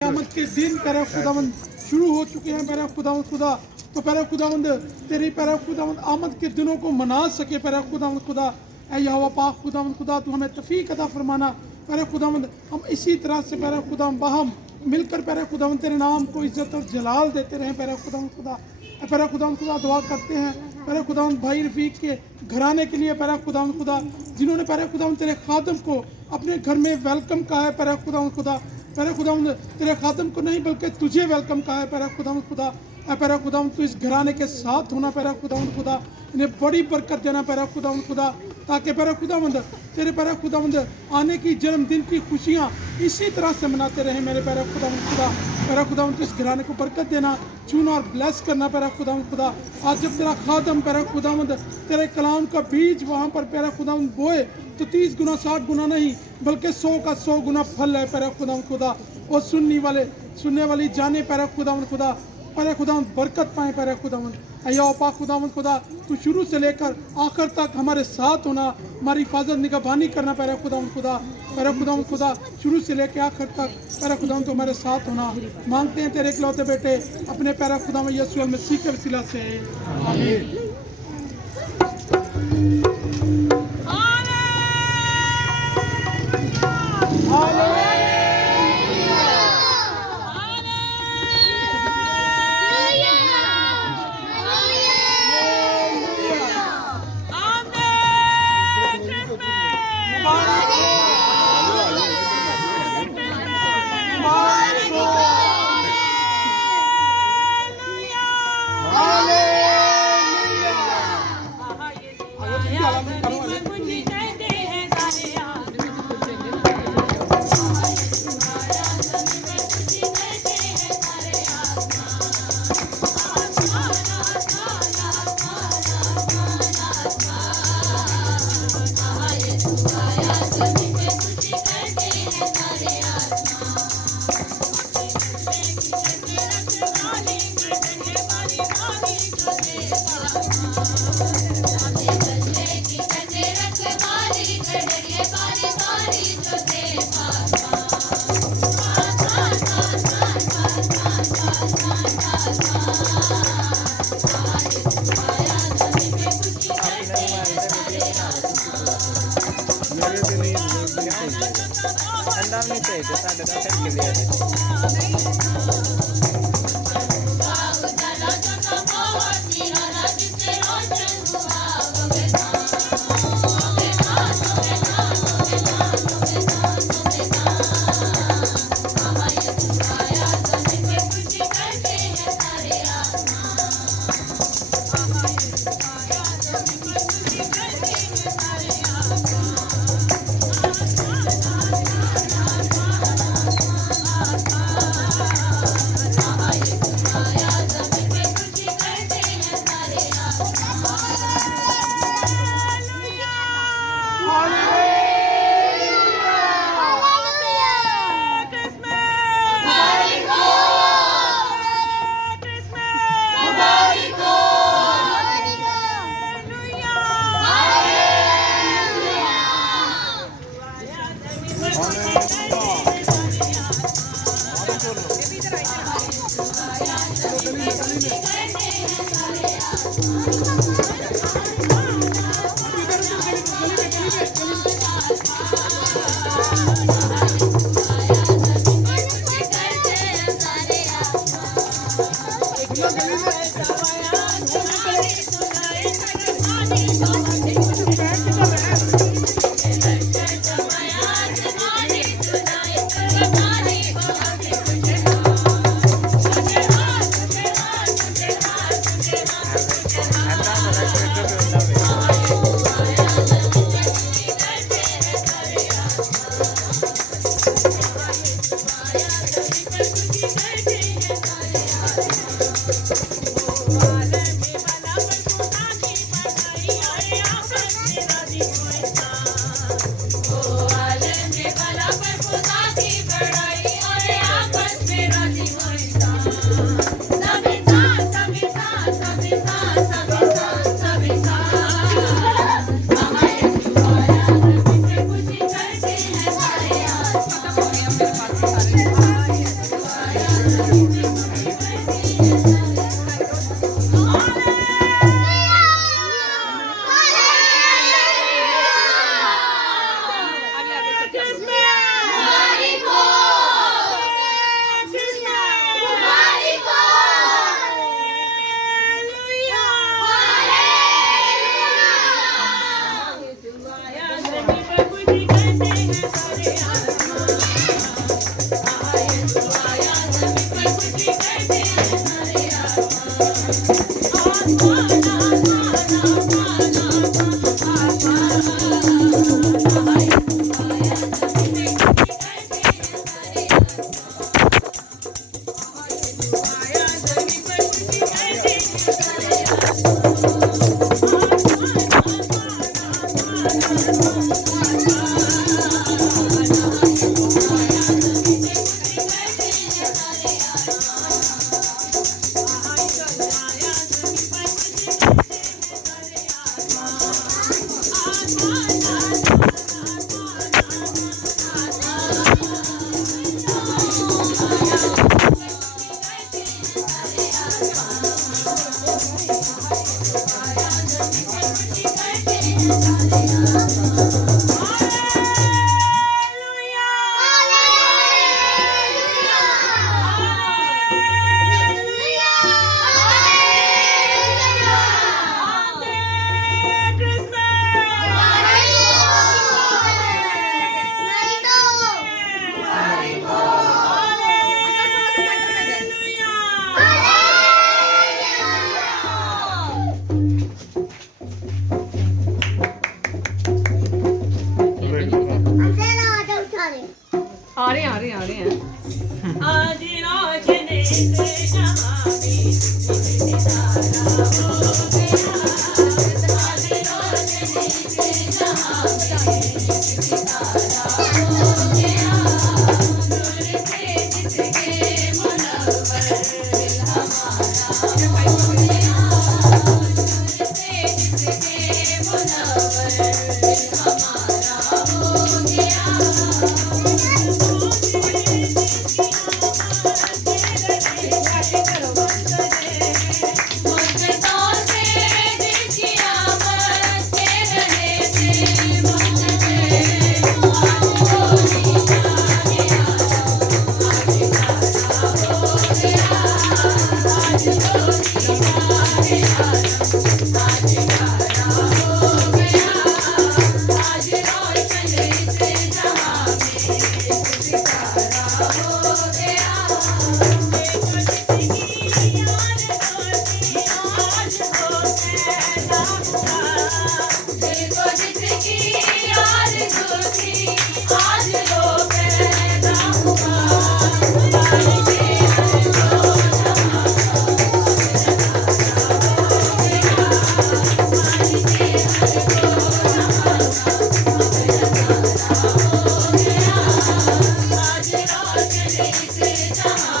क़यामत के दिन पैरा खुदावंद शुरू हो चुके हैं पैरा खुदावंद खुदा। तो पैरा खुदावंद तेरी पैरा खुदावंद आमद के दिनों को मना सके पैरा खुदावंद खुदा। ऐ यहोवा पाक खुदावंद खुदा तू हमें तौफीक अता फरमाना पैरा खुदावंद। हम इसी तरह से पैरा खुदावंद बाहम मिलकर पैरा खुदावंद तेरे नाम को इज्जत और जलाल देते रहें पैरा खुदावंद खुदा। पैरा खुदावंद खुदा दुआ करते हैं पैरा खुदावंद भाई रफ़ीक के घराने के लिए पैरा खुदावंद खुदा, जिन्होंने पैरा खुदावंद तेरे खादम को अपने घर में वेलकम कहा है पैरा खुदावंद खुदा। पैरा खुदावंद तेरे खादम को नहीं बल्कि तुझे वेलकम कहा है पैरा खुदावंद खुदा। पैरा खुदावंद तू इस घराने के साथ होना पैरा खुदावंद खुदा, इन्हें बड़ी बरकत देना पैरा खुदावंद खुदा, ताकि पैरा खुदावंद तेरे पैरा खुदावंद आने की जन्मदिन की खुशियाँ इसी तरह से मनाते रहे मेरे पैरा खुदावंद खुदा। पैरा खुदावंद इस घराने को बरकत देना, चुना और ब्लेस करना पैरा खुदावंद खुदा। आज जब तेरा खादम पैरा खुदावंद तेरे कलाम का बीज वहाँ पर पैरा खुदावंद बोए तो 30 गुना 60 गुना नहीं बल्कि 100 का 100 गुना फल है पैरा खुदावंद खुदा। और सुनने वाली जाने पैरा खुदावंद खुदा, पैरा खुदावंद बरकत पाए पैरा खुदावंद। अय्या पाक खुदावंद खुदा तू शुरू से लेकर आखिर तक हमारे साथ होना, हमारी हिफाजत निगहबानी करना पैरा खुदावंद खुदा। पैरा खुदावंद खुदा शुरू से लेकर आखिर तक पैरा खुदावंद तो हमारे साथ होना मांगते हैं तेरे इकलौते बेटे अपने पैरा खुदावंद यीशु मसीह के वसीला से, आमीन। आ रहे हैं आ रहे हैं आ रहे हैं आज रोशनी से जहां